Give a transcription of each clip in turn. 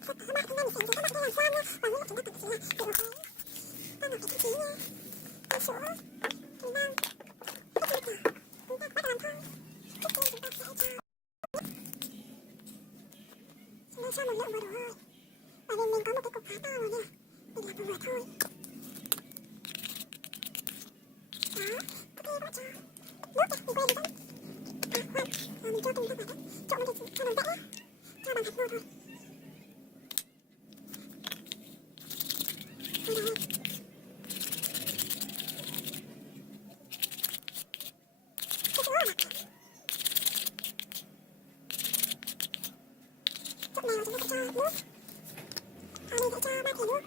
Tất cả các bạn, hôm nay mình sẽ hướng dẫn các bạn cách làm xoan nhé. Và nguyên liệu chúng ta cần phải là tan vào cái kim chi nha, con sữa, thịt nang, chúng ta bắt đầu làm thôi. Trước tiên chúng ta sẽ cho một lượng vừa đủ thôi. Bởi vì mình có một cái cục khá to rồi nè, mình làm vừa thôi. Đó, ok bạn cho nước này, mình quên đi dẫn. Khoan, mình cho từng các bạn đấy. Trộn thì cho bằng vẽ, cho bằng hạt ngô thôi. Đây rồi. Cái sữa là trộn nào chúng ta sẽ cho nước. Mình sẽ cho 3 thìa nước.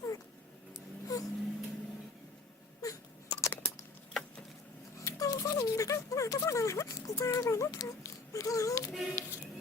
1, 2, này. Tôi sẽ mình bật thôi, nhưng mà tôi rất là đều lắm á, thì cho vừa nước thôi. Và thế là lên.